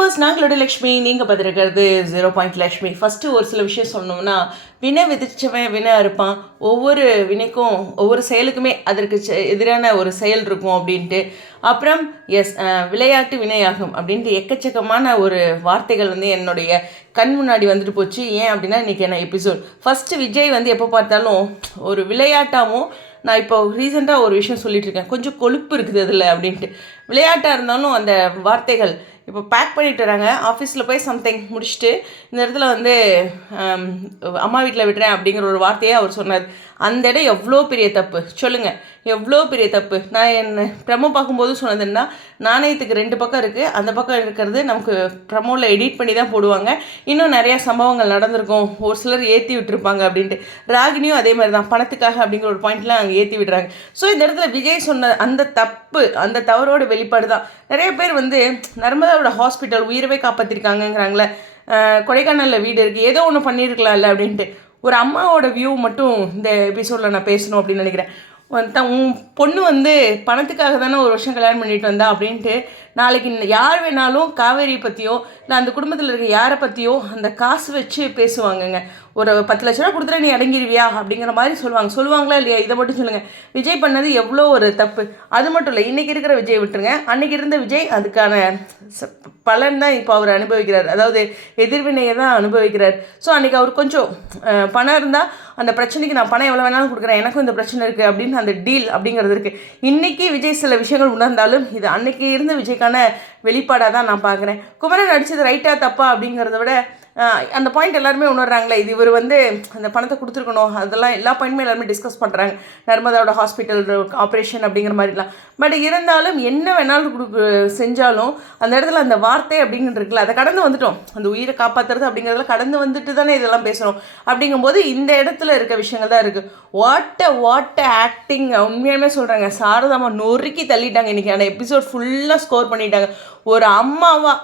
Viewers நாங்களோட லக்ஷ்மி நீங்கள் பார்த்துருக்கிறது ஜீரோ பாயிண்ட் லக்ஷ்மி ஃபஸ்ட்டு ஒரு சில விஷயம் சொன்னோம்னா வினை விதிச்சவன் வினை இருப்பான் ஒவ்வொரு வினைக்கும் ஒவ்வொரு செயலுக்குமே அதற்கு செ- எதிரான ஒரு செயல் இருக்கும் அப்படின்ட்டு. அப்புறம் எஸ் விளையாட்டு வினையாகும் அப்படின்ட்டு எக்கச்சக்கமான ஒரு வார்த்தைகள் வந்து என்னுடைய கண் முன்னாடி வந்துட்டு போச்சு. ஏன் அப்படின்னா இன்றைக்கி என்ன எபிசோட் ஃபஸ்ட்டு விஜய் வந்து எப்போ பார்த்தாலும் ஒரு விளையாட்டாகவும் நான் இப்போ ரீசெண்டாக ஒரு விஷயம் சொல்லிட்டு இருக்கேன். கொஞ்சம் கொழுப்பு இருக்குது அதில் அப்படின்ட்டு. விளையாட்டாக இருந்தாலும் அந்த வார்த்தைகள் இப்போ பேக் பண்ணிட்டு வராங்க. ஆஃபீஸில் போய் சம்திங் முடிச்சுட்டு இந்த இடத்துல வந்து அம்மா வீட்டில் விடுறேன் அப்படிங்கிற ஒரு வார்த்தையை அவர் சொன்னார். அந்த இடம் எவ்வளோ பெரிய தப்பு? சொல்லுங்கள் எவ்வளோ பெரிய தப்பு? நான் என்ன ப்ரமோ பார்க்கும்போது சொன்னதுன்னா நாணயத்துக்கு ரெண்டு பக்கம் இருக்குது அந்த பக்கம் இருக்கிறது நமக்கு ப்ரமோவில் எடிட் பண்ணி தான் போடுவாங்க. இன்னும் நிறையா சம்பவங்கள் நடந்திருக்கும். ஒரு சிலர் ஏற்றி விட்டுருப்பாங்க அப்படின்ட்டு. ராகினியும் அதே மாதிரி தான். பணத்துக்காக அப்படிங்கிற ஒரு பாயிண்ட்லாம் அங்கே ஏற்றி விடுறாங்க. ஸோ இந்த இடத்துல விஜய் சொன்ன அந்த தப்பு அந்த தவறோட வெளிப்பாடு தான். நிறைய பேர் வந்து நர்மதா நர்மதாவோட ஹாஸ்பிட்டல் உயிரவே காப்பாற்றிருக்காங்கங்கிறாங்களே கொடைக்கானலில் வீடு இருக்குது ஏதோ ஒன்று பண்ணியிருக்கலாம்ல அப்படின்ட்டு. ஒரு அம்மாவோட வியூ மட்டும் இந்த எபிசோடில் நான் பேசணும் அப்படின்னு நினைக்கிறேன். த- உன் பொண்ணு வந்து பணத்துக்காக தானே ஒரு வருஷம் கல்யாணம் பண்ணிட்டு வந்தா அப்படின்ட்டு நாளைக்கு யார் வேணாலும் காவேரி பற்றியோ இல்லை அந்த குடும்பத்தில் இருக்க யாரை பற்றியோ அந்த காசு வச்சு பேசுவாங்கங்க. ஒரு பத்து லட்ச ரூபா கொடுத்துட்டா நீ அடங்கிடுவியா அப்படிங்கிற மாதிரி சொல்லுவாங்க. சொல்லுவாங்களா இல்லையா? இதை மட்டும் சொல்லுங்கள் விஜய் பண்ணது எவ்வளோ ஒரு தப்பு. அது மட்டும் இல்லை இன்றைக்கி இருக்கிற விஜய் விட்டுருங்க. அன்றைக்கி இருந்த விஜய் அதுக்கான பலன் தான் இப்போ அவர் அனுபவிக்கிறார். அதாவது எதிர்வினையை தான் அனுபவிக்கிறார். ஸோ அன்றைக்கி அவர் கொஞ்சம் பணம் இருந்தால் அந்த பிரச்சனைக்கு நான் பணம் எவ்வளோ வேணாலும் கொடுக்குறேன். எனக்கும் இந்த பிரச்சனை இருக்குது அப்படின்னு அந்த டீல் அப்படிங்கிறது இருக்குது இன்றைக்கி விஜய் சில விஷயங்கள் உணர்ந்தாலும் இது அன்றைக்கி இருந்த விஜய் விஜய்க்கான வெளிப்பாடாக தான் நான் பார்க்குறேன். குமரன் நடித்தது ரைட்டாக தப்பா அப்படிங்கிறத விட அந்த பாயிண்ட் எல்லாருமே உணர்றாங்களே இது இவர் வந்து அந்த பணத்தை கொடுத்துருக்கணும் அதெல்லாம் எல்லா பாயிண்ட்மே எல்லாருமே டிஸ்கஸ் பண்ணுறாங்க நர்மதாவோட ஹாஸ்பிட்டல் ஆப்ரேஷன் அப்படிங்கிற மாதிரிலாம். பட் இருந்தாலும் என்ன வேணாலும் கொடுக்கு செஞ்சாலும் அந்த இடத்துல அந்த வார்த்தை அப்படிங்கிறது இருக்குல்ல அதை கடந்து வந்துட்டோம். அந்த உயிரை காப்பாற்றுறது அப்படிங்கிறதுல கடந்து வந்துட்டு தானே இதெல்லாம் பேசுகிறோம் அப்படிங்கும்போது இந்த இடத்துல இருக்க விஷயங்கள் தான் இருக்குது வாட்ட வாட்ட ஆக்டிங் உண்மையாலுமே சொல்கிறாங்க சாரதாமா நொறுக்கி தள்ளிட்டாங்க இன்றைக்கி அந்த எபிசோட் ஃபுல்லாக ஸ்கோர் பண்ணிட்டாங்க. ஒரு அம்மாவா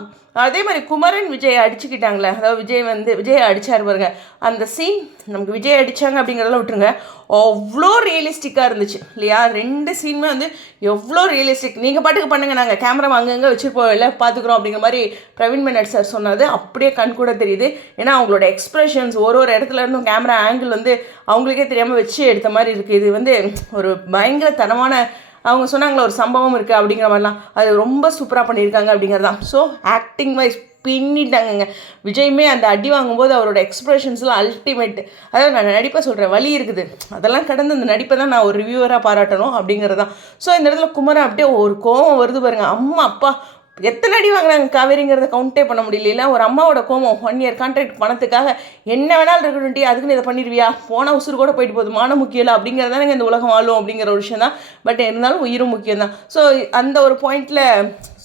அதே மாதிரி குமரன் விஜய் அடிச்சுக்கிட்டாங்களே. அதாவது விஜய் வந்து விஜய் அடித்தார் பாருங்க. அந்த சீன் நமக்கு விஜய் அடிச்சாங்க அப்படிங்கிறதெல்லாம் விட்டுருங்க. அவ்வளோ ரியலிஸ்டிக்காக இருந்துச்சு. இல்லையா? ரெண்டு சீனுமே வந்து எவ்வளோ ரியலிஸ்டிக் நீங்கள் பாட்டுக்கு பண்ணுங்க நாங்கள் கேமரா அங்கங்கே வச்சுருப்போம் இல்லை பார்த்துக்குறோம் அப்படிங்கிற மாதிரி பிரவீன் மேனட் சார் சொன்னது அப்படியே கண் கூட தெரியுது. ஏன்னா அவங்களோட எக்ஸ்ப்ரெஷன்ஸ் ஒரு ஒரு இடத்துல இருந்தும் கேமரா ஆங்கிள் வந்து அவங்களுக்கே தெரியாமல் வச்சு எடுத்த மாதிரி இருக்குது இது வந்து ஒரு பயங்கரத்தனமான அவங்க சொன்னாங்களே ஒரு சம்பவம் இருக்குது அப்படிங்கிற மாதிரிலாம். அது ரொம்ப சூப்பராக பண்ணியிருக்காங்க அப்படிங்கிறது தான் ஸோ ஆக்டிங் வைஸ் பின்னிட்டாங்கங்க. விஜயுமே அந்த அடி வாங்கும்போது அவரோட எக்ஸ்பிரஷன்ஸ்லாம் அல்டிமேட் அதாவது நான் நடிப்பை சொல்கிறேன் வழி இருக்குது. அதெல்லாம் கடந்து அந்த நடிப்பை தான் நான் ஒரு ரிவ்யூவராக பாராட்டணும் அப்படிங்கிறது தான் ஸோ இந்த இடத்துல குமரன் அப்படியே ஒரு கோவம் வருது பாருங்கள் அம்மா அப்பா எத்தனை அடி வாங்கினாங்க காவேரிங்கிறத கவுண்டே பண்ண முடியல. ஒரு அம்மாவோட கோமம் ஒன் இயர் கான்ட்ராக்ட் பணத்துக்காக என்ன வேணாலும் இருக்கணும்டி அதுக்குன்னு இதை பண்ணிடுவியா? போன உசுறு கூட போயிட்டு போகுது. மானம் முக்கியம் இல்லை தானே இந்த உலகம் வாழும் அப்படிங்கிற ஒரு விஷயம் தான் பட் இருந்தாலும் உயிரும் முக்கியம் தான் ஸோ அந்த ஒரு பாயிண்டில்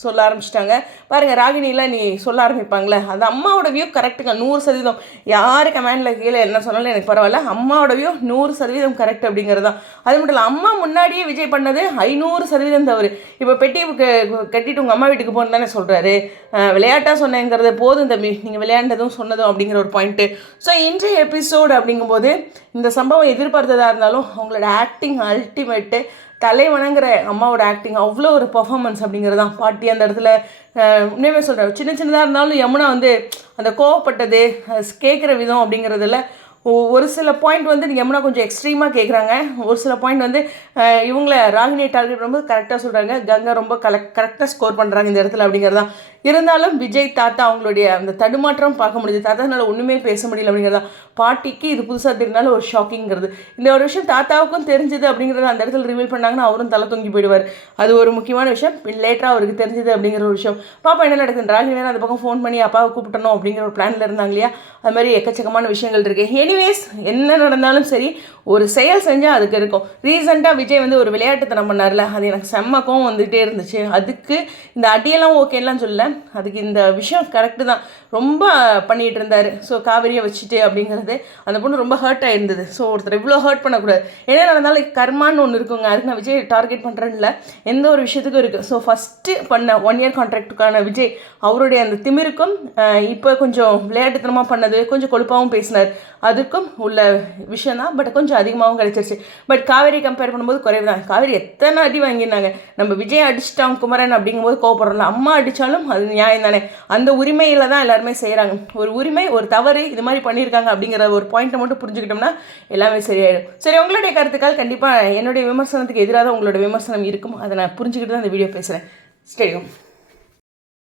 சொல்ல ஆரம்பிச்சிட்டாங்க. பாருங்கள் ராகினிலாம் நீ சொல்ல ஆரம்பிப்பாங்களே. அது அம்மாவோட வியூ கரெக்டுங்க நூறு சதவீதம். யார் கமெண்டில் கீழே என்ன சொன்னாலும் எனக்கு பரவாயில்ல. அம்மாவோட வியூ நூறு சதவீதம் கரெக்ட் அப்படிங்கிறது தான். அது மட்டும் இல்லை அம்மா முன்னாடியே விஜய் பண்ணது ஐநூறு சதவீதம் தவறு. இப்போ பெட்டி கட்டிட்டு உங்கள் அம்மா வீட்டுக்கு போகணும் தானே சொல்கிறாரு விளையாட்டாக சொன்னேங்கிறது போதும் தம்பி. நீங்கள் விளையாண்டதும் சொன்னதும் அப்படிங்கிற ஒரு பாயிண்ட்டு ஸோ இன்றைய எபிசோடு அப்படிங்கும்போது இந்த சம்பவம் எதிர்பார்த்ததாக இருந்தாலும் அவங்களோட ஆக்டிங் அல்டிமேட்டு தலைவணங்கிற அம்மாவோட ஆக்டிங் அவ்வளோ ஒரு பர்ஃபாமன்ஸ் அப்படிங்கிறது தான் பாட்டி அந்த இடத்துல இன்னுமே உண்மையுமே சொல்கிறேன் சின்ன சின்னதாக இருந்தாலும் யமுனா வந்து அந்த கோவப்பட்டது கேட்குற விதம் அப்படிங்கிறதுல ஒரு சில பாயிண்ட் வந்து யமுனா கொஞ்சம் எக்ஸ்ட்ரீமாக கேட்குறாங்க ஒரு சில பாயிண்ட் வந்து அஹ், இவங்கள ராகினியை டார்கெட் பண்ணும்போது கரெக்டாக சொல்கிறாங்க கங்கா ரொம்ப கலெக்ட் கரெக்டாக ஸ்கோர் பண்ணுறாங்க இந்த இடத்துல அப்படிங்கிறதான் இருந்தாலும் விஜய் தாத்தா அவங்களுடைய அந்த தடுமாற்றம் பார்க்க முடியுது. தாத்தானால ஒன்றுமே பேச முடியல அப்படிங்கிறதா. பாட்டிக்கு இது புதுசாக தெரிஞ்சாலும் ஒரு ஷாக்கிங்கிறது. இந்த ஒரு விஷயம் தாத்தாவுக்கும் தெரிஞ்சது அப்படிங்கிறத அந்த இடத்துல ரிவீல் பண்ணாங்கன்னா அவரும் தலை தொங்கி போயிடுவார். அது ஒரு முக்கியமான விஷயம். லேட்டாக அவருக்கு தெரிஞ்சது அப்படிங்கிற ஒரு விஷயம். பாப்பா என்ன நடக்குது? ராகி வேறு அந்த பக்கம் ஃபோன் பண்ணி அப்பாவை கூப்பிட்டணும் அப்படிங்கிற ஒரு பிளானில் இருந்தாங்க இல்லையா? அது மாதிரி எக்கச்சக்கமான விஷயங்கள் இருக்குது எனிவேஸ் என்ன நடந்தாலும் சரி ஒரு செயல் செஞ்சால் அதுக்கு இருக்கும். ரீசெண்டாக விஜய் வந்து ஒரு விளையாட்டுத்தனம் பண்ணார்ல. அது எனக்கு செம்ம கோவம் வந்துகிட்டே இருந்துச்சு. அதுக்கு இந்த அடியெல்லாம் ஓகேலாம் சொல்லல. அதுக்கு இந்த விஷயம் கரெக்டு தான். ரொம்ப பண்ணிகிட்டு இருந்தார். ஸோ காவிரியை வச்சுட்டு அப்படிங்கிறது அந்த பொண்ணு ரொம்ப ஹர்ட் ஆகிருந்தது ஸோ ஒருத்தர் இவ்வளோ ஹர்ட் பண்ணக்கூடாது. என்ன நடந்தாலும் கர்மான்னு ஒன்று இருக்குங்க. அதுக்கு நான் விஜய் டார்கெட் பண்ணுறேன்ல எந்த ஒரு விஷயத்துக்கும் இருக்குது ஸோ ஃபஸ்ட்டு பண்ண ஒன் இயர் கான்ட்ராக்டுக்கான விஜய் அவருடைய அந்த திமிருக்கும் இப்போ கொஞ்சம் விளையாட்டுத்தனமாக பண்ணது கொஞ்சம் கொழுப்பாகவும் பேசினார். அதுக்கும் உள்ள விஷயம் தான் பட் கொஞ்சம் அதிகமாகவும் கிடைச்சிருச்சு. பட் காவேரி கம்பேர் பண்ணும்போது குறைவு தான் காவேரி எத்தனை அடி வாங்கியிருந்தாங்க. நம்ம விஜய் அடிச்சிட்டாங்க குமரன் அப்படிங்கும்போது கோவப்படுறோம்ல. அம்மா அடித்தாலும் அது நியாயம் தானே. அந்த உரிமையில் தான் எல்லாருமே செய்கிறாங்க ஒரு உரிமை ஒரு தவறு இது மாதிரி பண்ணியிருக்காங்க அப்படிங்கிற ஒரு பாயிண்ட்டை மட்டும் புரிஞ்சுக்கிட்டோம்னா எல்லாமே சரியாயிடும். சரி உங்களுடைய கருத்துக்கள் கண்டிப்பாக என்னுடைய விமர்சனத்துக்கு எதிராக தான் உங்களோட விமர்சனம் இருக்கும். அதை நான் புரிஞ்சுக்கிட்டு தான் இந்த வீடியோ பேசுகிறேன் ஸ்டேடியம்